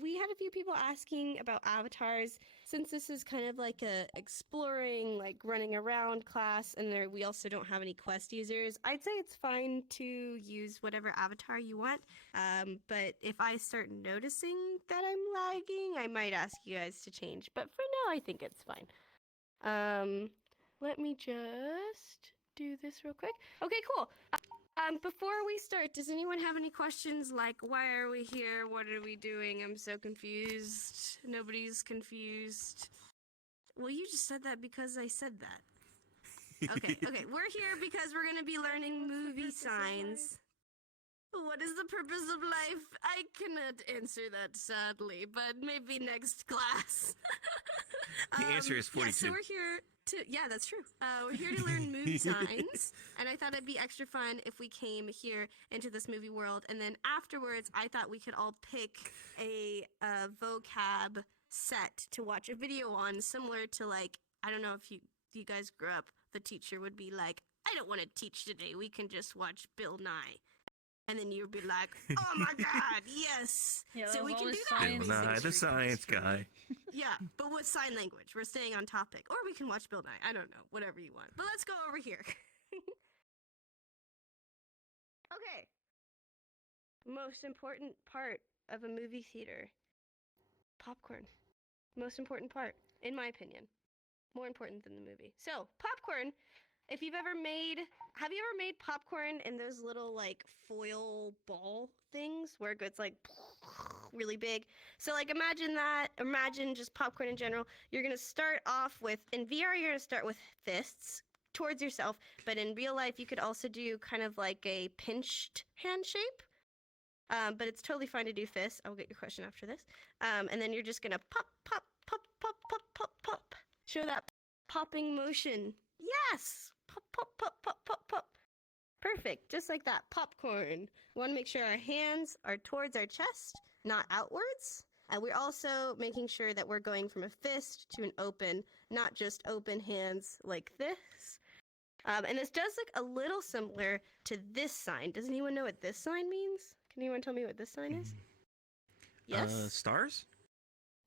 We had a few people asking about avatars. Since this is kind of like a exploring, like running around class, and we also don't have any quest users, I'd say it's fine to use whatever avatar you want. But if I start noticing that I'm lagging, I might ask you guys to change. But for now, I think it's fine. Let me just do this real quick. Okay, cool. Before we start, does anyone have any questions like, why are we here? What are we doing? I'm so confused. Nobody's confused. Well, you just said that because I said that. Okay, we're here because we're going to be learning movie signs. What is the purpose of life? I cannot answer that, sadly, but maybe next class. The answer is 42. Yeah, so we're here yeah, that's true. We're here to learn movie signs, and I thought it'd be extra fun if we came here into this movie world, and then afterwards, I thought we could all pick a vocab set to watch a video on, similar to, like, I don't know if you guys grew up, the teacher would be like, I don't want to teach today, we can just watch Bill Nye. And then you'd be like, oh my God, yes. Yeah, so we can do that. that. Bill Nye, the science guy. Yeah, but with sign language. We're staying on topic. Or we can watch Bill Nye. I don't know. Whatever you want. But let's go over here. Okay. Most important part of a movie theater. Popcorn. Most important part, in my opinion. More important than the movie. So, popcorn. If you've ever have you ever made popcorn in those little like foil ball things where it goes like really big? So like imagine just popcorn in general. You're gonna start off with, in VR you're gonna start with fists towards yourself, but in real life you could also do kind of like a pinched hand shape. But it's totally fine to do fists. I'll get your question after this. And then you're just gonna pop, pop, pop, pop, pop, pop, pop. Show that popping motion. Yes! Pop, pop, pop, pop, pop, pop. Perfect. Just like that. Popcorn. We want to make sure our hands are towards our chest, not outwards. And we're also making sure that we're going from a fist to an open, not just open hands like this. And this does look a little similar to this sign. Does anyone know what this sign means? Can anyone tell me what this sign is? Yes? Stars?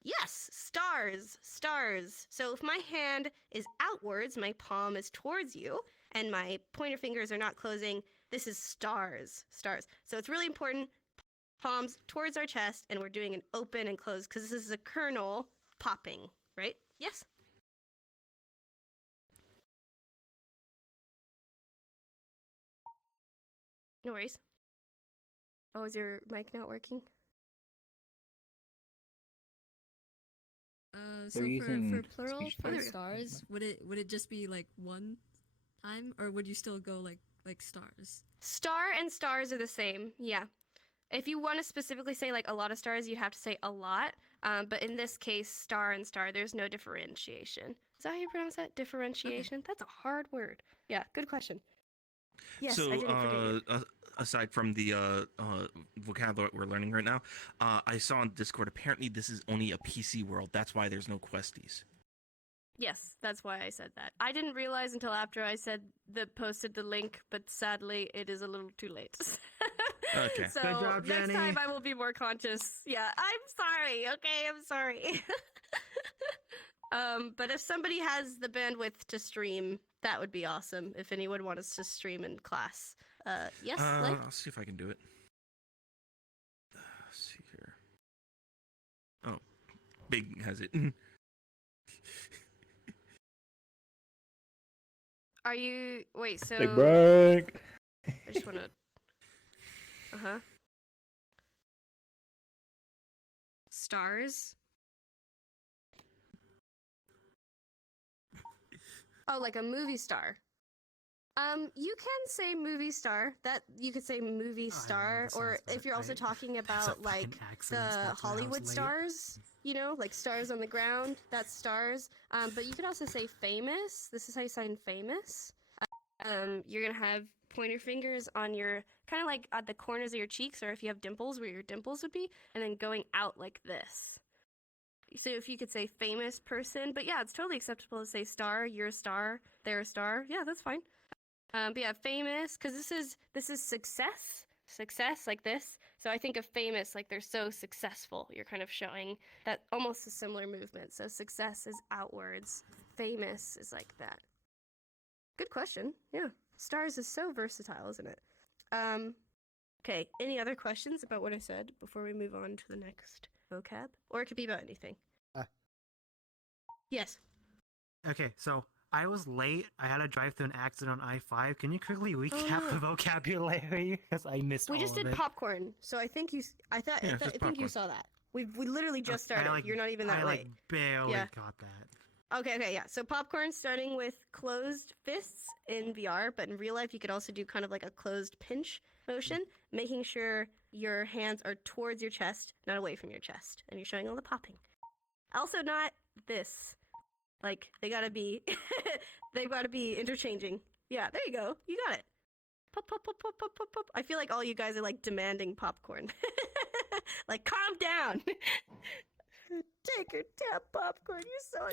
Yes, stars, stars. So if my hand is outwards, my palm is towards you, and my pointer fingers are not closing, this is stars, stars. So it's really important, palms towards our chest, and we're doing an open and close, because this is a kernel popping, right? Yes? No worries. Oh, is your mic not working? So for plural, for stars, would it just be like one time, or would you still go like stars? Star and stars are the same, yeah. If you want to specifically say like a lot of stars, you'd have to say a lot. But in this case, star and star, there's no differentiation. Is that how you pronounce that? Differentiation? Okay. That's a hard word. Yeah, good question. Yes, so, I didn't forget you. Aside from the vocabulary we're learning right now, I saw on Discord, apparently this is only a PC world. That's why there's no questies. Yes, that's why I said that. I didn't realize until after I posted the link, but sadly it is a little too late. Okay. So Good job, next Jenny. time I will be more conscious. Yeah, I'm sorry. Okay, I'm sorry. But if somebody has the bandwidth to stream, that would be awesome. If anyone wants us to stream in class. Yes, Life? I'll see if I can do it. Let's see here. Oh, Big has it. Are you... Wait, so... Big break. I just want to... Uh-huh. Stars? Oh, like a movie star. You can say movie star. That you could say movie star, or if you're also talking about like the Hollywood stars, you know, like stars on the ground. That's stars. But you could also say famous. This is how you sign famous. You're gonna have pointer fingers on your kind of like at the corners of your cheeks, or if you have dimples, where your dimples would be, and then going out like this. So if you could say famous person, but yeah, it's totally acceptable to say star. You're a star. They're a star. Yeah, that's fine. But yeah, famous, because this is success like this. So I think of famous, like they're so successful. You're kind of showing that almost a similar movement. So success is outwards. Famous is like that. Good question. Yeah. Stars is so versatile, isn't it? Okay. Any other questions about what I said before we move on to the next vocab? Or it could be about anything. Yes. Okay, so I was late. I had to drive through an accident on I-5. Can you quickly recap the vocabulary? Because I missed all of it. We just did popcorn, so I think you. I think you saw that. We literally just started. You're not even that late. I barely got that. Okay, yeah. So popcorn, starting with closed fists in VR, but in real life you could also do kind of like a closed pinch motion, making sure your hands are towards your chest, not away from your chest, and you're showing all the popping. Also, not this. Like they gotta be interchanging. Yeah, there you go. You got it. Pop, pop, pop, pop, pop, pop, pop. I feel like all you guys are like demanding popcorn. Like, calm down. Take your damn popcorn. You're so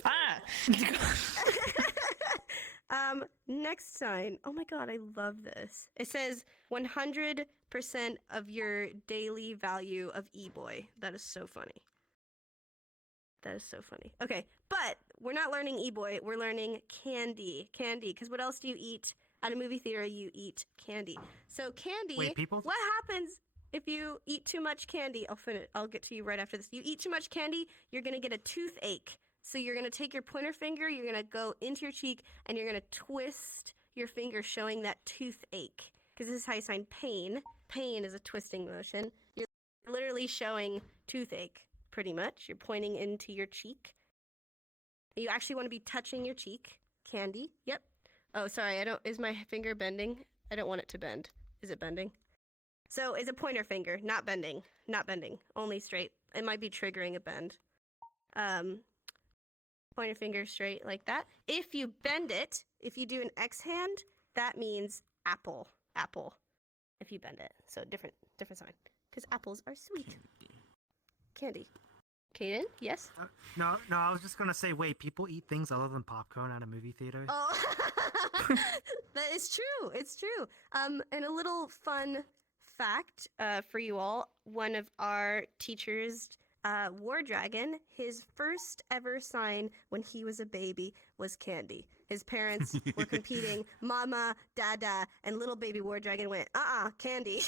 next sign. Oh my god, I love this. It says 100% of your daily value of e-boy. That is so funny. That is so funny. Okay, but we're not learning e-boy. We're learning candy. Candy, because what else do you eat at a movie theater? You eat candy. So candy. Wait, people? What happens if you eat too much candy? I'll get to you right after this. You eat too much candy, you're gonna get a toothache. So you're gonna take your pointer finger, you're gonna go into your cheek, and you're gonna twist your finger, showing that toothache. Because this is how you sign pain. Pain is a twisting motion. You're literally showing toothache. Pretty much. You're pointing into your cheek. You actually want to be touching your cheek. Candy. Yep. Oh, sorry. Is my finger bending? I don't want it to bend. Is it bending? So it's a pointer finger, not bending. Not bending. Only straight. It might be triggering a bend. Pointer finger straight like that. If you bend it, if you do an X hand, that means apple. Apple. If you bend it. So different sign. Because apples are sweet. Candy. Kaden, yes? No, I was just gonna say, wait, people eat things other than popcorn at a movie theater? Oh, that is true. It's true. And a little fun fact for you all, one of our teachers, War Dragon, his first ever sign when he was a baby was candy. His parents were competing, Mama, Dada, and little baby War Dragon went, candy.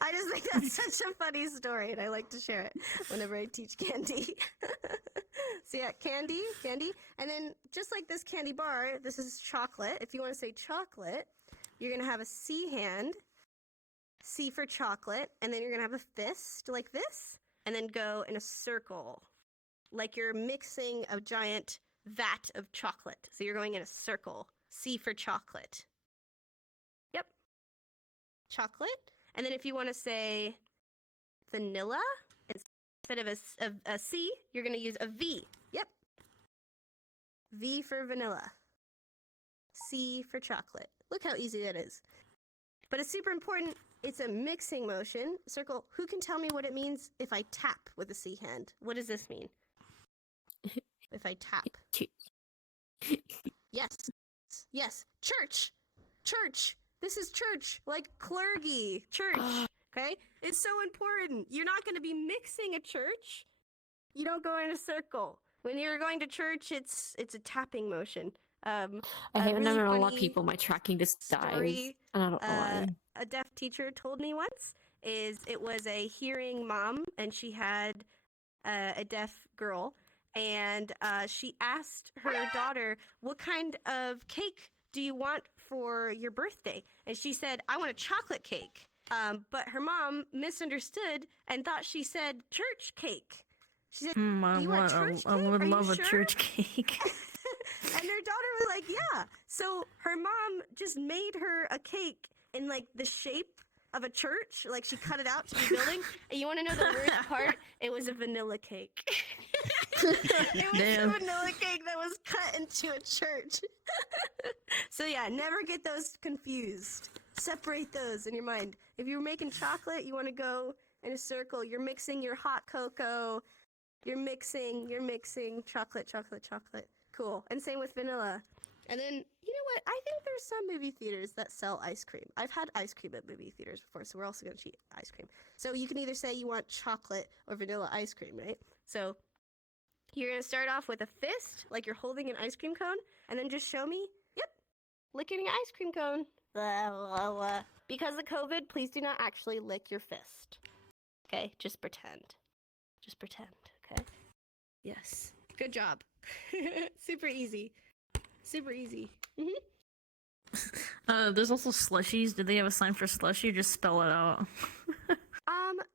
I just think that's such a funny story, and I like to share it whenever I teach candy. So yeah, candy. And then just like this candy bar, this is chocolate. If you want to say chocolate, you're going to have a C hand, C for chocolate, and then you're going to have a fist like this, and then go in a circle, like you're mixing a giant vat of chocolate. So you're going in a circle. C for chocolate. Yep. Chocolate. And then if you want to say vanilla, instead of a C, you're going to use a V. Yep. V for vanilla. C for chocolate. Look how easy that is. But it's super important. It's a mixing motion. Circle. Who can tell me what it means if I tap with a C hand? What does this mean? If I tap. Yes. Church. This is church. Like clergy. Church. Okay? It's so important. You're not going to be mixing a church. You don't go in a circle. When you're going to church, it's a tapping motion. I hate whenever a lot of people my tracking just dies. And I don't know why. A deaf teacher told me once it was a hearing mom, and she had a deaf girl, and she asked her daughter, what kind of cake do you want for your birthday? And she said, I want a chocolate cake. But her mom misunderstood and thought she said church cake. She said, you want a church cake? I would Are love you a sure? church cake. And her daughter was like, yeah. So her mom just made her a cake in like the shape of a church. Like she cut it out to be building. And you want to know the worst part? It was a vanilla cake. It was a vanilla cake that was cut into a church. So yeah, never get those confused. Separate those in your mind. If you're making chocolate, you want to go in a circle. You're mixing your hot cocoa. You're mixing chocolate. Cool. And same with vanilla. And then, you know what? I think there's some movie theaters that sell ice cream. I've had ice cream at movie theaters before, so we're also going to cheat ice cream. So you can either say you want chocolate or vanilla ice cream, right? So you're going to start off with a fist, like you're holding an ice cream cone, and then just show me, yep, licking an ice cream cone. Because of COVID, please do not actually lick your fist. Okay? Just pretend. Just pretend, okay? Yes. Good job. Super easy. Super easy. There's also slushies. Did they have a sign for slushy or just spell it out?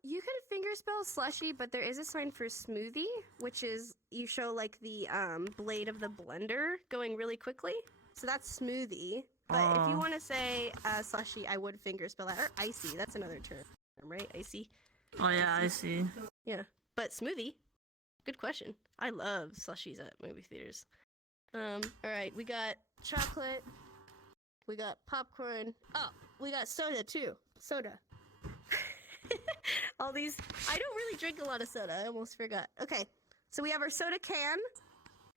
You can finger spell slushy, but there is a sign for smoothie, which is you show like the blade of the blender going really quickly. So that's smoothie. But if you want to say slushy, I would finger spell that. Or icy, that's another term, right? Icy. Oh yeah, I see. Yeah. But smoothie, good question. I love slushies at movie theaters. All right, we got chocolate. We got popcorn. Oh, we got soda too. Soda. All these. I don't really drink a lot of soda. I almost forgot. Okay, so we have our soda can.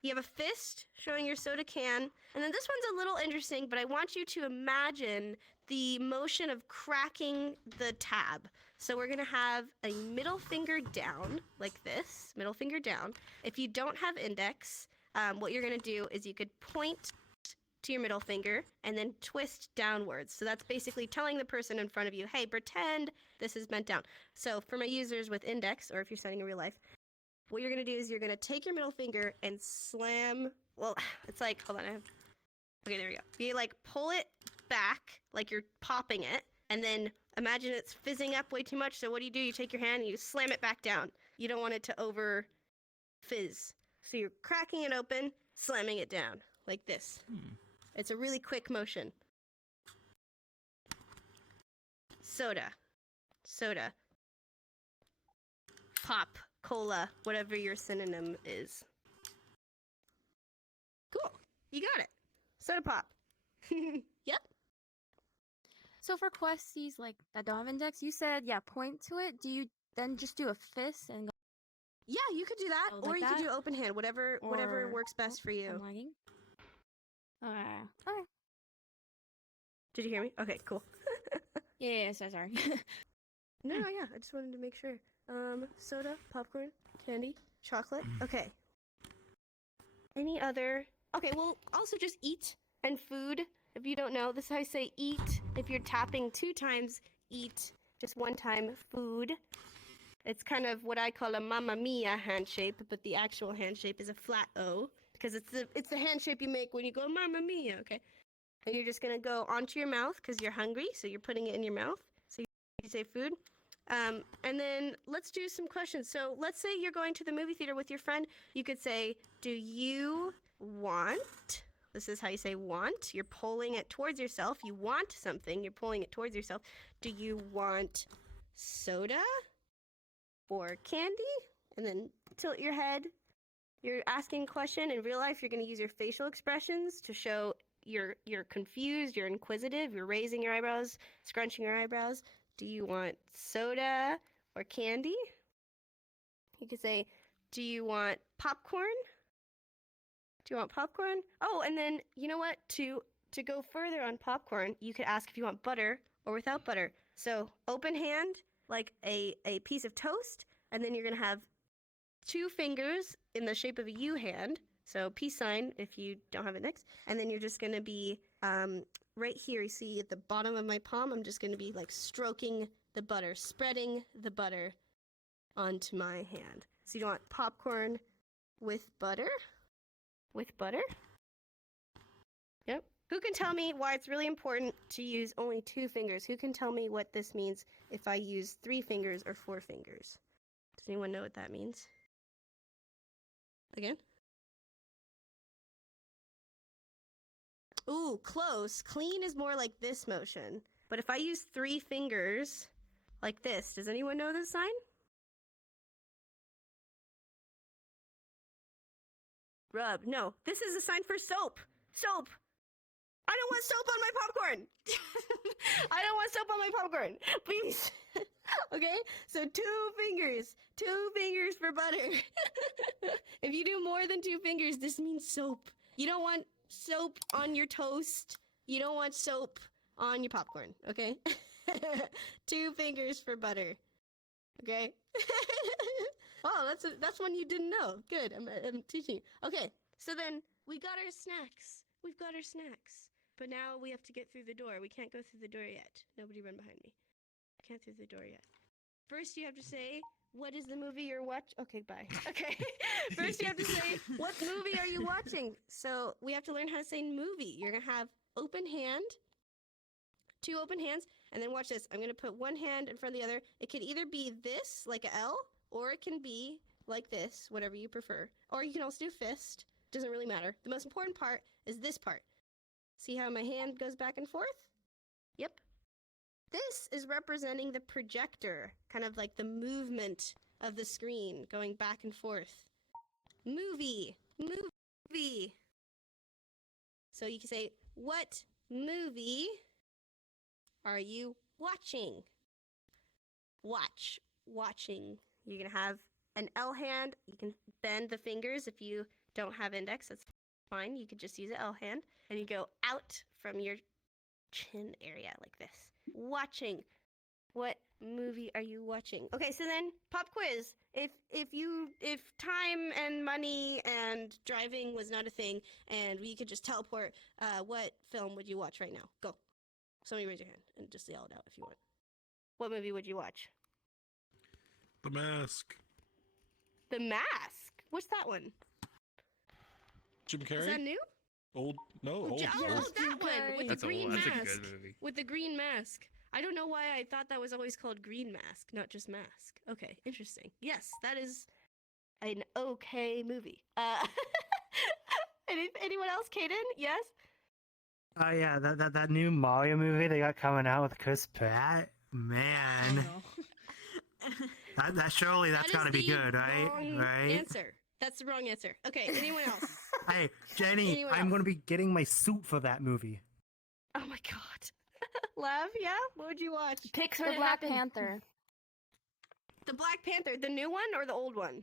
You have a fist showing your soda can. And then this one's a little interesting, but I want you to imagine the motion of cracking the tab. So we're going to have a middle finger down, like this, middle finger down. If you don't have index, what you're going to do is you could point to your middle finger and then twist downwards. So that's basically telling the person in front of you, hey, pretend this is bent down. So for my users with index, or if you're studying in real life, what you're going to do is you're going to take your middle finger and slam, well, it's like, hold on, okay, there we go. You like pull it back, like you're popping it, and then imagine it's fizzing up way too much, so what do? You take your hand and you slam it back down. You don't want it to over fizz. So you're cracking it open, slamming it down, like this. It's a really quick motion. Soda. Soda. Pop. Cola. Whatever your synonym is. Cool. You got it. Soda pop. Yep. So for questies like that don't have index, you said, yeah, point to it. Do you then just do a fist and go? Yeah, you could do that, Oh, or like you that? could do open hand, whatever Or- works best for I'm you. lagging. Okay. Did you hear me? Okay, cool. Yeah, sorry. No, yeah, I just wanted to make sure. Soda, popcorn, candy, chocolate. Okay. Any other? Okay, well, also just eat and food. If you don't know, this is how I say eat. If you're tapping 2 times, eat. Just 1 time, food. It's kind of what I call a Mamma Mia hand shape, but the actual hand shape is a flat O, because it's the hand shape you make when you go Mamma Mia, okay? And you're just gonna go onto your mouth because you're hungry, so you're putting it in your mouth. So you say food. And then let's do some questions. So let's say you're going to the movie theater with your friend. You could say, do you want? This is how you say want. You're pulling it towards yourself. You want something. You're pulling it towards yourself. Do you want soda or candy? And then tilt your head. You're asking a question. In real life, you're going to use your facial expressions to show you're confused, you're inquisitive, you're raising your eyebrows, scrunching your eyebrows. Do you want soda or candy? You could say, do you want popcorn? Do you want popcorn? Oh, and then, you know what? To go further on popcorn, you could ask if you want butter or without butter. So open hand, like a piece of toast, and then you're going to have 2 fingers in the shape of a U hand. So peace sign if you don't have it next. And then you're just going to be right here. You see at the bottom of my palm, I'm just going to be like stroking the butter, spreading the butter onto my hand. So you want popcorn with butter? With butter? Yep. Who can tell me why it's really important to use only 2 fingers? Who can tell me what this means if I use 3 fingers or 4 fingers? Does anyone know what that means? Again? Ooh, close. Clean is more like this motion. But if I use 3 fingers like this, does anyone know this sign? Rub. No, this is a sign for soap. Soap. I don't want soap on my popcorn. I don't want soap on my popcorn. Please. Okay? So 2 fingers. 2 fingers for butter. If you do more than 2 fingers, this means soap. You don't want soap on your toast. You don't want soap on your popcorn, okay? 2 fingers for butter, okay? Oh, that's one you didn't know. Good, I'm teaching you. Okay, so then we got our snacks. We've got our snacks. But now we have to get through the door. We can't go through the door yet. Nobody run behind me. Can't through the door yet. First, you have to say, what is the movie you're watching? Okay, bye. Okay. First, you have to say, what movie are you watching? So we have to learn how to say movie. You're going to have open hand, 2 open hands, and then watch this. I'm going to put one hand in front of the other. It can either be this, like a L, or it can be like this, whatever you prefer. Or you can also do fist. Doesn't really matter. The most important part is this part. See how my hand goes back and forth? Yep. This is representing the projector, kind of like the movement of the screen going back and forth. Movie. Movie. So you can say, what movie are you watching? Watch. Watching. You're going to have an L hand. You can bend the fingers if you don't have index. That's fine. You could just use an L hand. And you go out from your chin area like this. Watching. What movie are you watching? Okay, so then pop quiz. If time and money and driving was not a thing and we could just teleport, what film would you watch right now? Go. Somebody raise your hand and just yell it out if you want. What movie would you watch? The Mask. The Mask? What's that one? Jim Carrey? Is that new? Old? No, old. Oh, old. that one with the green that's mask. a good movie. With the green mask. I don't know why I thought that was always called Green Mask, not just Mask. Okay, interesting. Yes, that is an okay movie. Anyone else? Kaden? Yes? Oh yeah, that new Mario movie they got coming out with Chris Pratt. I Man, know. that's surely that's That is got to be the good, right? wrong Right? answer. That's the wrong answer. Okay, anyone else? Hey, Jenny, Anyone I'm else? gonna be getting my suit for that movie. Oh my god. Love, yeah? What would you watch? Picks The when it Black happens. Panther. The Black Panther, the new one or the old one?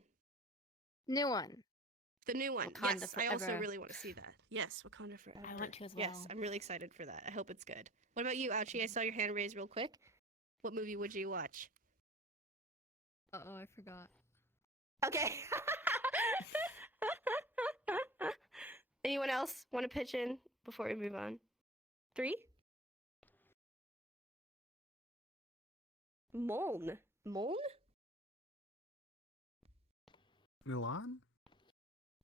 New one. The new one. Wakanda Yes, I also forever. really want to see that. Yes, Wakanda forever. I want to as Yes, well. I'm really excited for that. I hope it's good. What about you, Ouchie? I saw your hand raised real quick. What movie would you watch? Uh-oh, I forgot. Okay. Anyone else want to pitch in before we move on? 3? Muln. Muln? Mulan?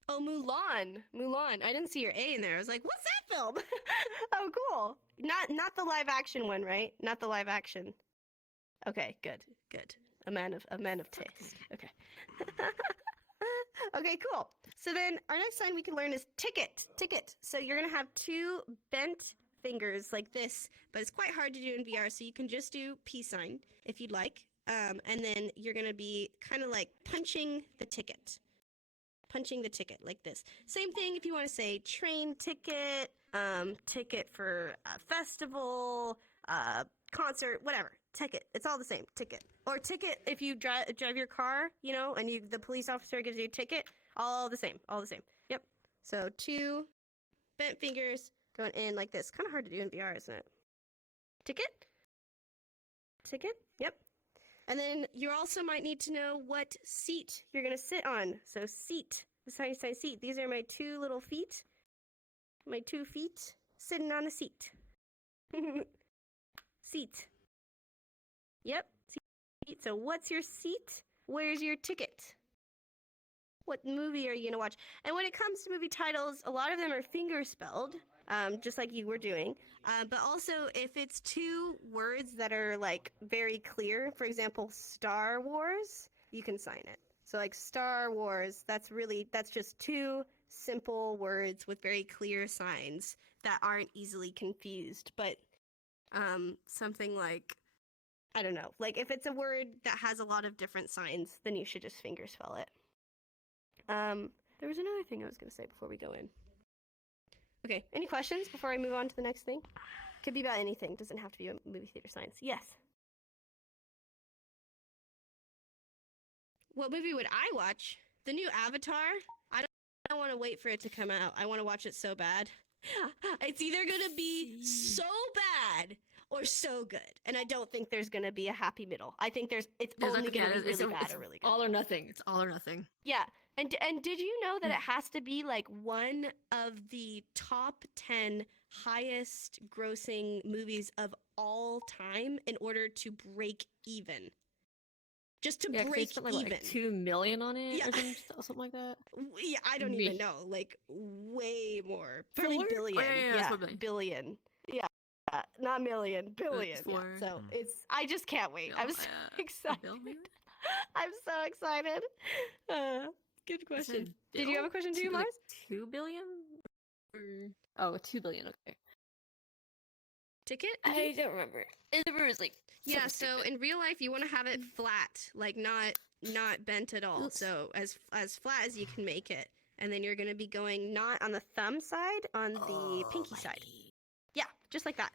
Oh, Mulan. Mulan. I didn't see your A in there. I was like, what's that film? Oh, cool. Not the live action one, right? Not the live action. Okay, good. Good. A man of taste. Okay. Okay, cool. So then our next sign we can learn is ticket. Ticket. So you're going to have 2 bent fingers like this, but it's quite hard to do in VR, so you can just do peace sign if you'd like. And then you're going to be kind of like punching the ticket. Punching the ticket like this. Same thing if you want to say train ticket, ticket for a festival, concert, whatever. Ticket. It's all the same. Ticket. Or ticket if you drive your car, you know, and the police officer gives you a ticket. All the same. All the same. Yep. So 2 bent fingers going in like this. Kind of hard to do in VR, isn't it? Ticket. Ticket. Yep. And then you also might need to know what seat you're going to sit on. So seat. This is how you say seat. These are my 2 little feet. My 2 feet sitting on a seat. Seat. Yep. Seat. So what's your seat? Where's your ticket? What movie are you going to watch? And when it comes to movie titles, a lot of them are finger spelled, just like you were doing. But also, if it's 2 words that are like very clear, for example, Star Wars, you can sign it. So like Star Wars, that's just 2 simple words with very clear signs that aren't easily confused. But something like, I don't know, like if it's a word that has a lot of different signs, then you should just finger spell it. There was another thing I was going to say before we go in. Okay, any questions before I move on to the next thing? Could be about anything, doesn't have to be a movie theater science. Yes. What movie would I watch? The new Avatar? I don't want to wait for it to come out. I want to watch it so bad. It's either gonna be so bad or so good, and I don't think there's gonna be a happy middle. I think it's only gonna be really bad or really good. All or nothing. It's all or nothing. Yeah, and did you know that it has to be like one of the top 10 highest grossing movies of all time in order to break even? Just to break spent, even. like 2 million on it Yeah. or something like that. Yeah, I don't even know. Like way more. Probably Four? billion. Oh, yeah, yeah, billion. Yeah. Not million, billion. Yeah. four. So I just can't wait. I'm so excited. I'm so excited. Good question. Did you have a question too, Mars? 2 billion? Oh, 2 billion. Okay. Ticket? I don't remember. It was like Yeah, so in real life you want to have it flat, like not bent at all. Oops. So as flat as you can make it. And then you're going to be going not on the thumb side, on the pinky side. Yeah, just like that.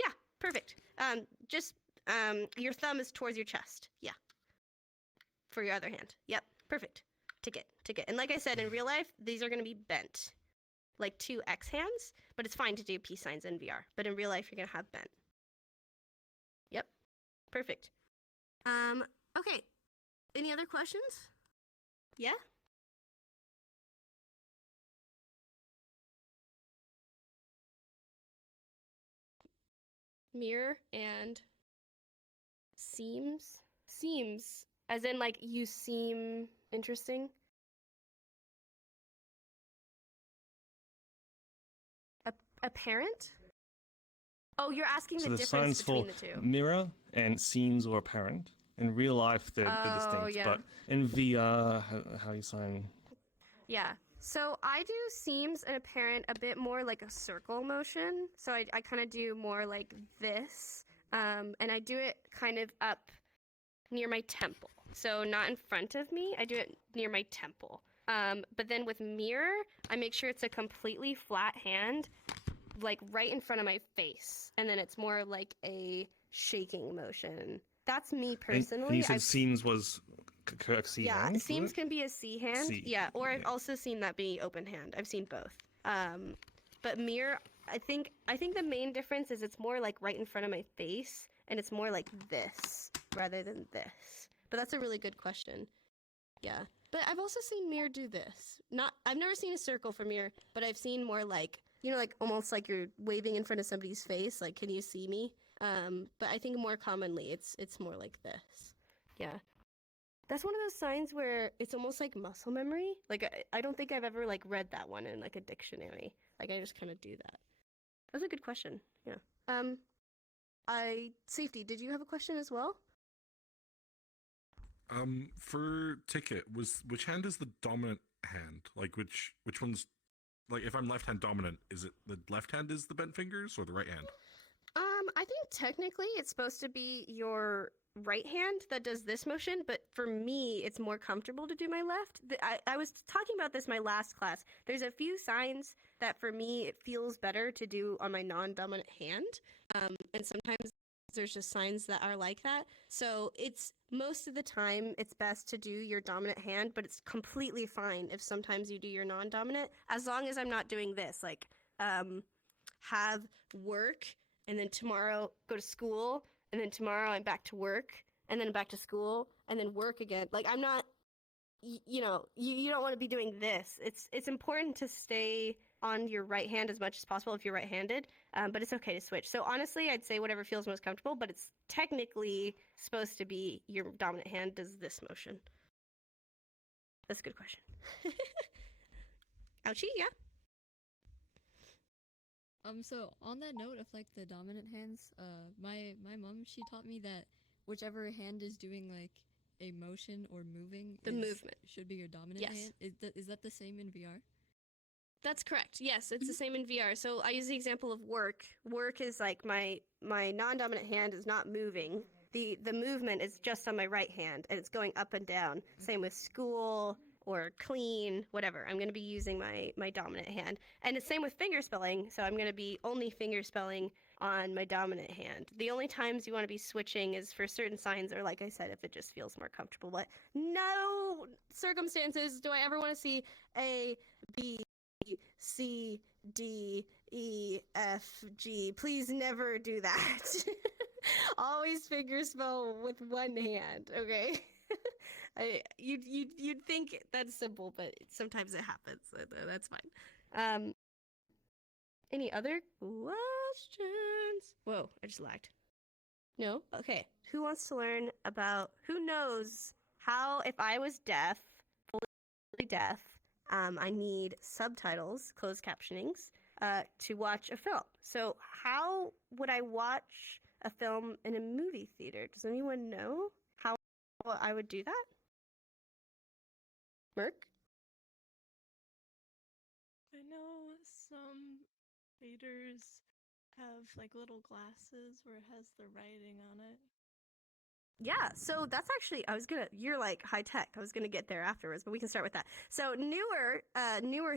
Yeah, perfect. Just your thumb is towards your chest. Yeah. For your other hand. Yep, perfect. Ticket. And like I said, in real life, these are going to be bent. Like 2 X hands, but it's fine to do peace signs in VR. But in real life, you're going to have bent. Yep. Perfect. Okay. Any other questions? Yeah? Mirror and seems? Seems. As in, like, you seem interesting? Apparent? Oh, you're asking So the the difference signs between for the two. mirror and seems or apparent. In real life, they're distinct, yeah. but in VR, how you sign? Yeah. So I do seems and apparent a bit more like a circle motion. So I kind of do more like this. And I do it kind of up near my temple. So not in front of me. I do it near my temple. But then with mirror, I make sure it's a completely flat hand, like right in front of my face. And then it's more like a shaking motion. That's me personally. And you said seams was a C yeah, hand? seams can be a C hand. C, Yeah, or I've also seen that be open hand. I've seen both. But mirror, I think the main difference is it's more like right in front of my face, and it's more like this rather than this. But that's a really good question. Yeah, but I've also seen mirror do this. I've never seen a circle for mirror, but I've seen more like, you know, like almost like you're waving in front of somebody's face, like, can you see me? But I think more commonly it's more like this. Yeah. That's one of those signs where it's almost like muscle memory. Like I don't think I've ever like read that one in like a dictionary. Like I just kind of do that. That's a good question. Yeah. Safety, did you have a question as well? For ticket, which hand is the dominant hand? Like which one's, like if I'm left hand dominant, is it the left hand is the bent fingers or the right hand? I think technically it's supposed to be your right hand that does this motion, but for me, it's more comfortable to do my left. I was talking about this my last class. There's a few signs that for me, it feels better to do on my non-dominant hand. And sometimes there's just signs that are like that. So it's most of the time it's best to do your dominant hand, but it's completely fine if sometimes you do your non-dominant, as long as I'm not doing this, like have work and then tomorrow go to school, and then tomorrow I'm back to work, and then back to school, and then work again. Like I'm not, you know, you don't want to be doing this. It's important to stay on your right hand as much as possible if you're right-handed, but it's okay to switch. So honestly, I'd say whatever feels most comfortable, but it's technically supposed to be your dominant hand does this motion. That's a good question. Ouchie, yeah? So on that note of like the dominant hands, my mom, she taught me that whichever hand is doing like a motion or moving, movement should be your dominant yes. hand. Is that the same in VR? That's correct. Yes, it's the same in VR. So I use the example of work. Work is like my non-dominant hand is not moving. The movement is just on my right hand, and it's going up and down. Same with school or clean, whatever. I'm going to be using my dominant hand. And it's same with finger spelling, so I'm going to be only finger spelling on my dominant hand. The only times you want to be switching is for certain signs, or like I said, if it just feels more comfortable. But no circumstances do I ever want to see A, B, C, D, E, F, G. Please never do that. Always fingerspell with one hand, okay? You'd think that's simple, but sometimes it happens. So that's fine. Any other questions? Whoa, I just lagged. No? Okay. Who wants to learn about, who knows how, if I was deaf, fully deaf, I need subtitles, closed captionings, to watch a film. So how would I watch a film in a movie theater? Does anyone know how I would do that? Merc? I know some theaters have like little glasses where it has the writing on it. Yeah, so that's actually, you're like high tech. I was gonna get there afterwards, but we can start with that. So newer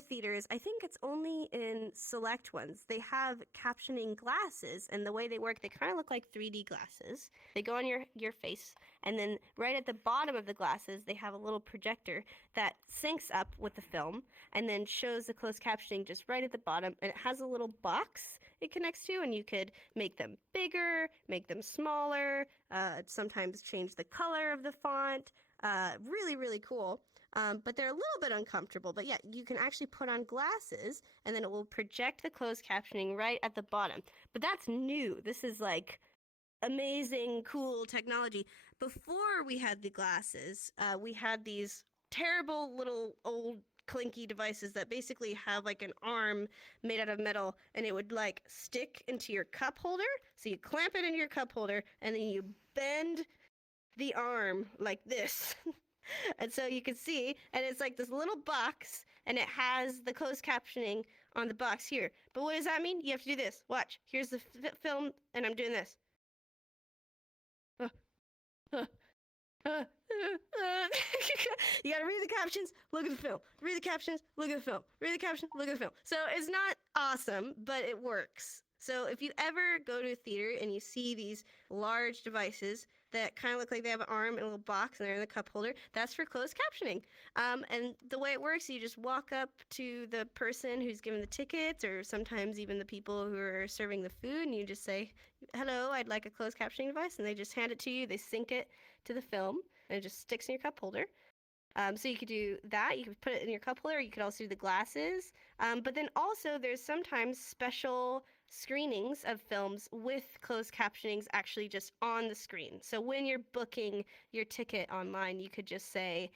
theaters, I think it's only in select ones. They have captioning glasses, and the way they work, they kind of look like 3D glasses. They go on your face, and then right at the bottom of the glasses, they have a little projector that syncs up with the film, and then shows the closed captioning just right at the bottom, and it has a little box it connects to, and you could make them bigger, make them smaller, sometimes change the color of the font. Really, really cool. But they're a little bit uncomfortable. But yeah, you can actually put on glasses, and then it will project the closed captioning right at the bottom. But that's new. This is like amazing, cool technology. Before we had the glasses, we had these terrible little old clinky devices that basically have like an arm made out of metal, and it would like stick into your cup holder. So you clamp it into your cup holder, and then you bend the arm like this. And so you can see, and it's like this little box, and it has the closed captioning on the box here. But what does that mean? You have to do this. Watch. Here's the film, and I'm doing this. You gotta read the captions, look at the film. Read the captions, look at the film. Read the captions, look at the film. So it's not awesome, but it works. So if you ever go to a theater and you see these large devices that kind of look like they have an arm and a little box and they're in the cup holder, that's for closed captioning. And the way it works, you just walk up to the person who's giving the tickets, or sometimes even the people who are serving the food, and you just say, hello, I'd like a closed captioning device, and they just hand it to you. They sync it to the film, and it just sticks in your cup holder. So you could do that. You could put it in your cup holder. You could also do the glasses. But then also there's sometimes special screenings of films with closed captionings actually just on the screen. So when you're booking your ticket online, you could just say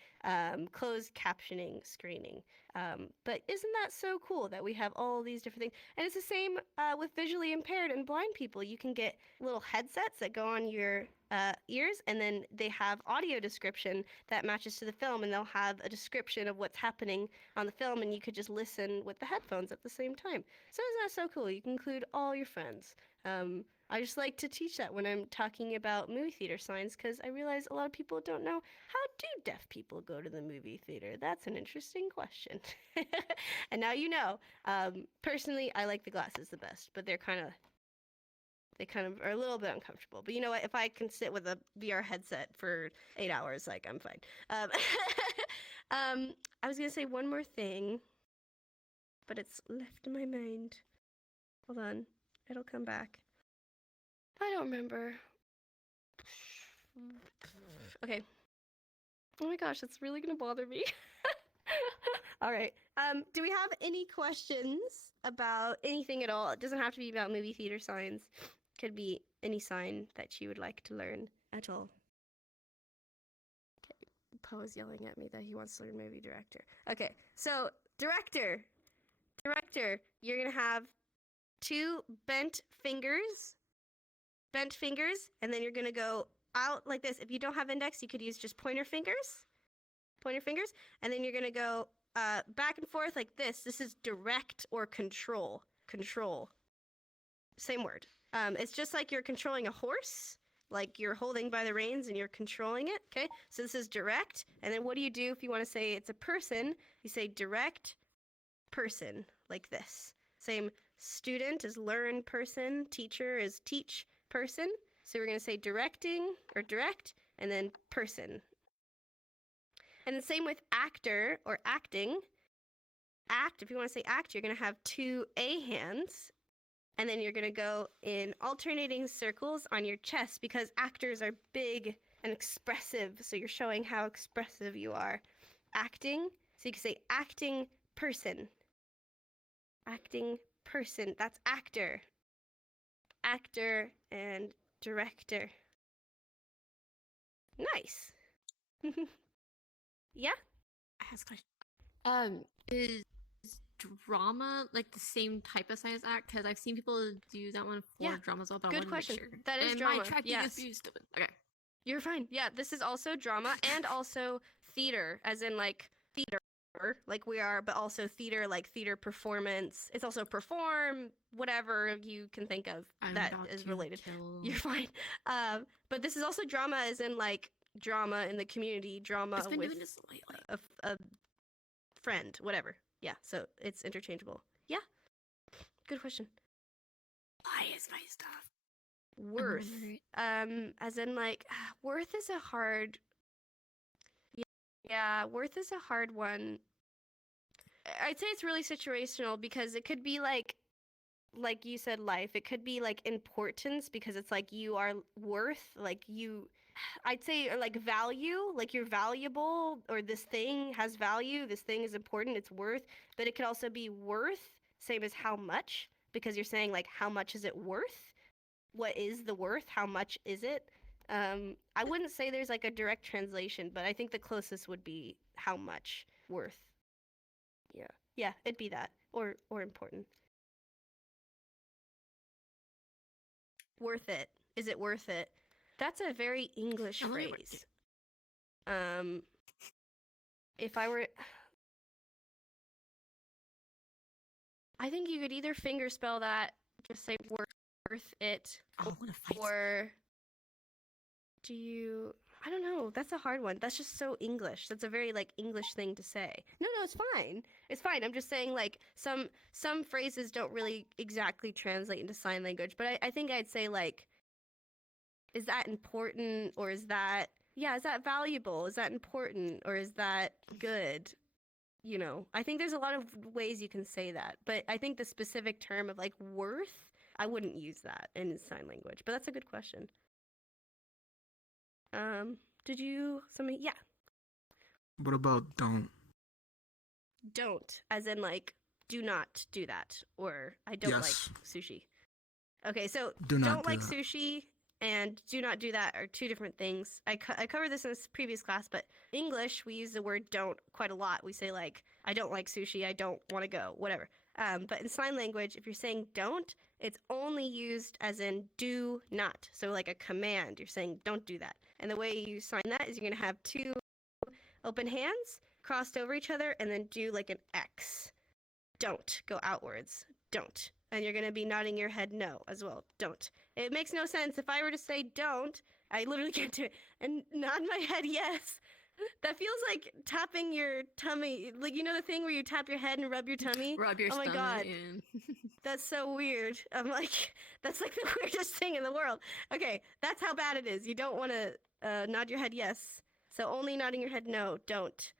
closed captioning screening. But isn't that so cool that we have all these different things? And it's the same with visually impaired and blind people. You can get little headsets that go on your ears, and then they have audio description that matches to the film, and they'll have a description of what's happening on the film, and you could just listen with the headphones at the same time. So isn't that so cool? You can include all your friends. I just like to teach that when I'm talking about movie theater signs, because I realize a lot of people don't know, how do deaf people go to the movie theater? That's an interesting question. And now you know. Personally, I like the glasses the best, but they kind of are a little bit uncomfortable. But you know what? If I can sit with a VR headset for 8 hours, like, I'm fine. I was going to say one more thing, but it's left in my mind. Hold on. It'll come back. I don't remember. Okay. Oh my gosh, that's really going to bother me. All right. Do we have any questions about anything at all? It doesn't have to be about movie theater signs. Could be any sign that you would like to learn at all. Okay. Poe is yelling at me that he wants to learn movie director. Okay, so director, you're gonna have two bent fingers, and then you're gonna go out like this. If you don't have index, you could use just pointer fingers, and then you're gonna go back and forth like this. This is direct or control. Same word. It's just like you're controlling a horse, like you're holding by the reins and you're controlling it, okay? So this is direct, and then what do you do if you want to say it's a person? You say direct person, like this. Same, student is learn person, teacher is teach person. So we're going to say directing, or direct, and then person. And the same with actor, or acting. act, if you want to say act, you're going to have 2 A hands, and then you're going to go in alternating circles on your chest because actors are big and expressive, so you're showing how expressive you are. Acting, so you can say acting person. Acting person, that's actor. Actor and director. Nice. Yeah? I have a question. Is drama like the same type of size act? Because I've seen people do that one for drama as well, but Good I wanted question. to make sure. That is and drama. my tracking Yes. is being stupid. Okay. You're fine. Yeah, this is also drama and also theater, as in like theater, like we are, but also theater, like theater performance. It's also perform, whatever you can think of that is related. You're fine. But this is also drama, as in like drama in the community, drama Been with doing this lately. a friend, whatever. Yeah, so it's interchangeable. Yeah. Good question. Why is my stuff? Worth. As in like worth is a hard worth is a hard one. I'd say it's really situational because it could be like you said, life. It could be like importance because it's like you are worth, like you, I'd say, or like value, like you're valuable, or this thing has value, this thing is important, it's worth. But it could also be worth, same as how much, because you're saying like how much is it worth? What is the worth? How much is it? I wouldn't say there's like a direct translation, but I think the closest would be how much worth. Yeah, it'd be that, or important. Worth it. Is it worth it? That's a very English phrase. If I were, I think you could either finger spell that, just say worth it, or do you? I don't know. That's a hard one. That's just so English. That's a very like English thing to say. No, it's fine. It's fine. I'm just saying like some phrases don't really exactly translate into sign language, but I think I'd say like, is that important, or is that valuable? Is that important, or is that good? You know, I think there's a lot of ways you can say that, but I think the specific term of like worth, I wouldn't use that in sign language. But that's a good question. Did you something? Yeah. What about don't? Don't, as in like, do not do that, or I don't like sushi. Okay, so don't like sushi and do not do that are two different things. I covered this in this previous class, but English, we use the word don't quite a lot. We say like, I don't like sushi, I don't want to go, whatever. But in sign language, if you're saying don't, it's only used as in do not. So like a command, you're saying don't do that. And the way you sign that is you're going to have two open hands crossed over each other and then do like an X. Don't go outwards. Don't. And you're going to be nodding your head no as well. Don't. It makes no sense. If I were to say don't, I literally can't do it. And nod my head yes. That feels like tapping your tummy. Like, you know the thing where you tap your head and rub your tummy? Rub your stomach. Oh my god. In. That's so weird. I'm like, that's like the weirdest thing in the world. Okay, that's how bad it is. You don't want to nod your head yes. So only nodding your head no. Don't.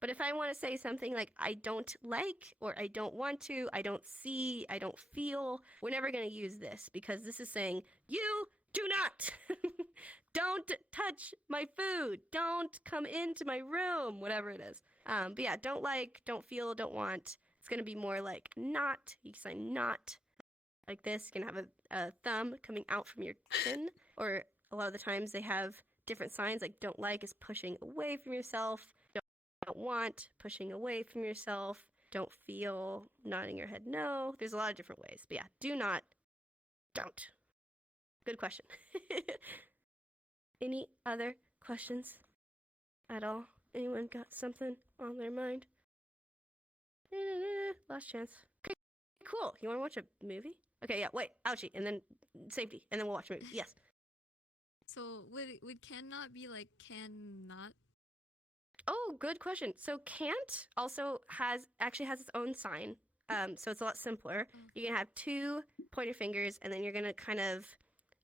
But if I want to say something like I don't like, or I don't want to, I don't see, I don't feel, we're never going to use this because this is saying you do not. Don't touch my food. Don't come into my room, whatever it is. But yeah, don't like, don't feel, don't want. It's going to be more like not. You can say not like this. You can have a thumb coming out from your chin, or a lot of the times they have different signs, like don't like is pushing away from yourself. Don't want, pushing away from yourself. Don't feel, nodding your head no. There's a lot of different ways. But yeah, do not, don't. Good question. Any other questions at all? Anyone got something on their mind? Last chance. Okay, cool. You want to watch a movie? Okay, yeah, wait, ouchie, and then safety, and then we'll watch a movie. Yes. So would cannot be like cannot? Oh, good question. So can't also actually has its own sign. So it's a lot simpler. You're gonna have two pointer fingers, and then you're gonna kind of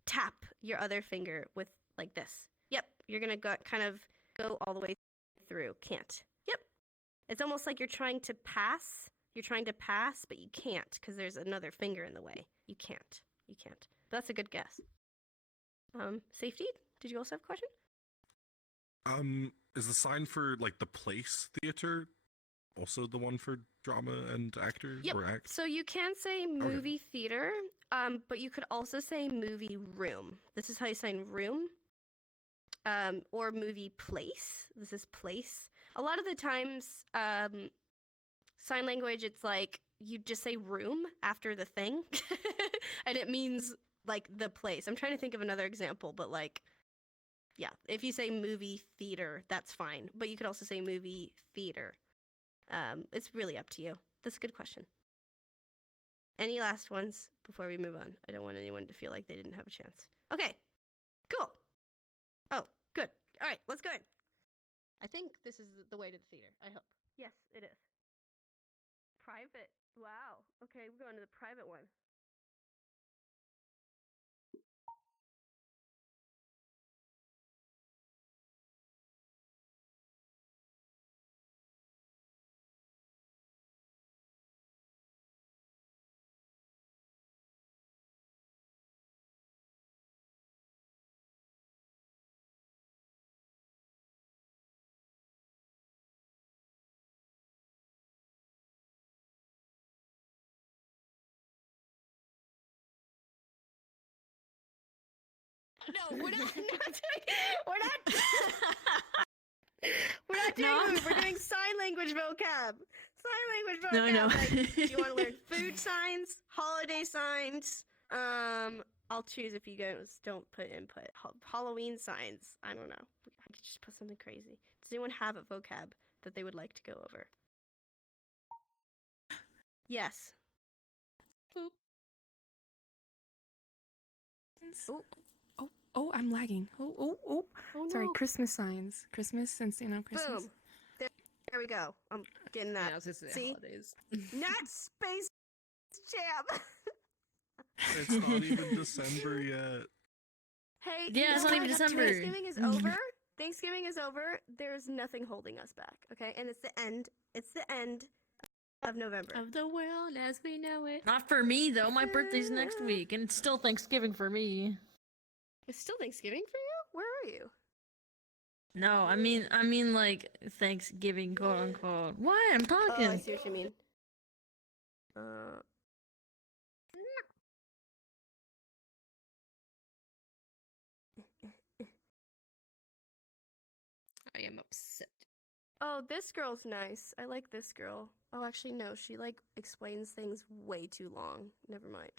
tap your other finger with like this. Yep. You're gonna kind of go all the way through. Can't. Yep. It's almost like you're trying to pass. You're trying to pass, but you can't because there's another finger in the way. You can't. You can't. But that's a good guess. Safety? Did you also have a question? Is the sign for like the place theater also the one for drama and actors Yep. or act? So you can say movie theater, but you could also say movie room. This is how you sign room. Or movie place. This is place. A lot of the times, sign language, it's like you just say room after the thing, and it means like the place. I'm trying to think of another example, but like, yeah, if you say movie theater, that's fine. But you could also say movie theater. It's really up to you. That's a good question. Any last ones before we move on? I don't want anyone to feel like they didn't have a chance. Okay, cool. Oh, good. All right, let's go in. I think this is the way to the theater. I hope. Yes, it is. Private. Wow. Okay, we're going to the private one. No, we're not. We're not. We're not doing move. We're doing sign language vocab. Sign language vocab. No, I know. Like, do you want to learn food signs, holiday signs? I'll choose if you guys don't put input. Halloween signs. I don't know. I could just put something crazy. Does anyone have a vocab that they would like to go over? Yes. Boop. Oh. Oh, I'm lagging. Oh, sorry, no. Christmas signs. Christmas and Santa Christmas. Boom. There we go. I'm getting that. Yeah, I was just See? holidays. Not Space Jam. It's not even December yet. Hey, Yeah, it's not even December. Thanksgiving is over. Thanksgiving is over. There's nothing holding us back. Okay, and it's the end. It's the end of November. Of the world as we know it. Not for me though. My birthday's next week, and it's still Thanksgiving for me. It's still Thanksgiving for you. Where are you? No, I mean like Thanksgiving, quote unquote. Why? I'm talking. Oh, I see what you mean. I am upset. Oh, this girl's nice. I like this girl. Oh, actually, no. She, like, explains things way too long. Never mind.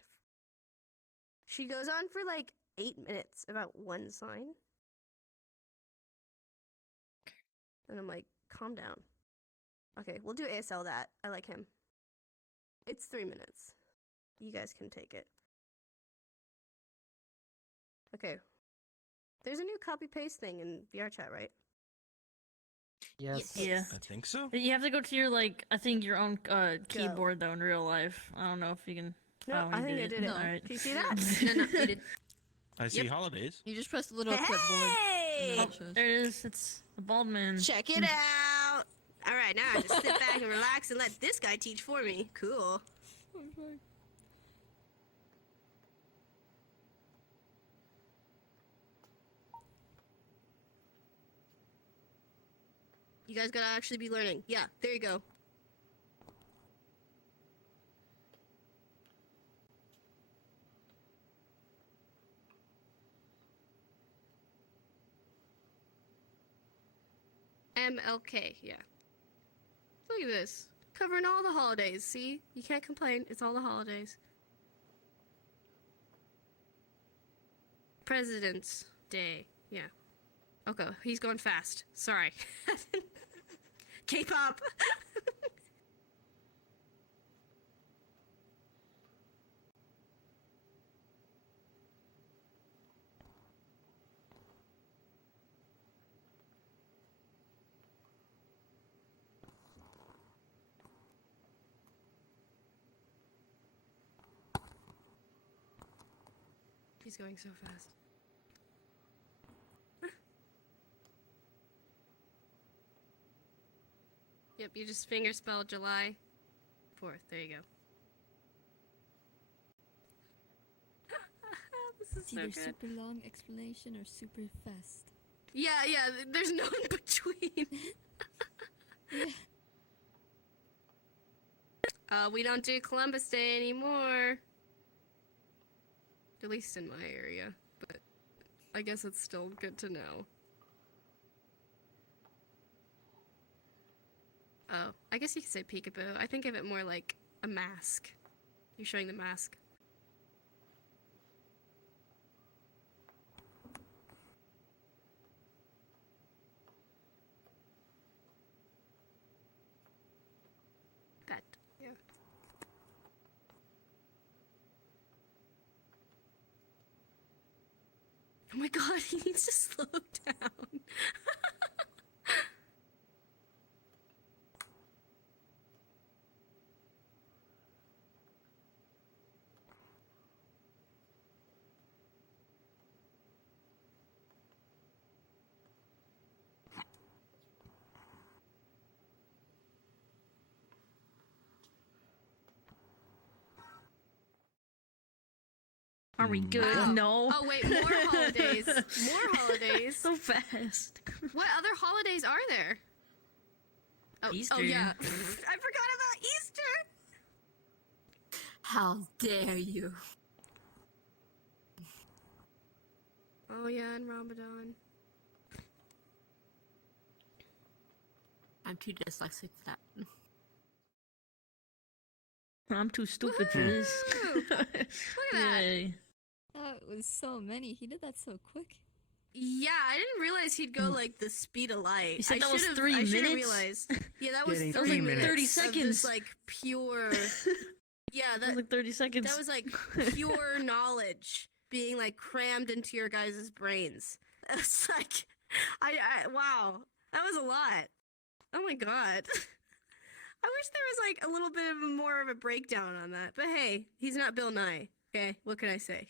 She goes on for, like, 8 minutes about one sign. And I'm like, calm down. Okay, we'll do ASL that. I like him. It's 3 minutes. You guys can take it. Okay. There's a new copy-paste thing in VRChat, right? Yes. Yeah. I think so. You have to go to your I think your own keyboard though in real life. I don't know if you can. No, oh, I you think did I did it. All right. Do you see that? No, you did. I see Yep. holidays. You just press the little clipboard. Hey! and Oh, it shows. there it is. It's the bald man. Check it out! Alright, now I just sit back and relax and let this guy teach for me. Cool. You guys gotta actually be learning. Yeah, there you go. MLK, yeah. Look at this. Covering all the holidays, see? You can't complain. It's all the holidays. President's Day, yeah. Okay, he's going fast. Sorry. K-pop. He's going so fast. Yep, you just fingerspell July 4th. There you go. This is It's so either good. super long explanation or super fast. Yeah, there's no in between. Yeah. We don't do Columbus Day anymore. At least in my area, but I guess it's still good to know. Oh, I guess you could say peekaboo. I think of it more like a mask. You're showing the mask. Bet, yeah. Oh my god, he needs to slow down. Are we good? Oh. No. Oh wait, more holidays. More holidays. So fast. What other holidays are there? Oh, Easter. Oh yeah. I forgot about Easter. How dare you? Oh yeah, and Ramadan. I'm too dyslexic for that. I'm too stupid for this. Look at that. Yay. That was so many. He did that so quick. Yeah, I didn't realize he'd go like the speed of light. You said I that was should've- 3 I should've minutes? realized. Yeah, that was Getting 3 3 minutes. minutes. 30 of seconds. This, like pure. Yeah, That was that like 30 seconds. that was like pure knowledge being like crammed into your guys' brains. It's like, wow, that was a lot. Oh my god. I wish there was like a little bit of more of a breakdown on that. But hey, he's not Bill Nye. Okay, what can I say?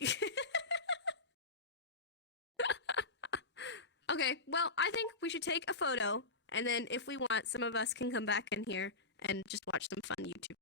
Okay, well, I think we should take a photo, and then if we want, some of us can come back in here and just watch some fun YouTube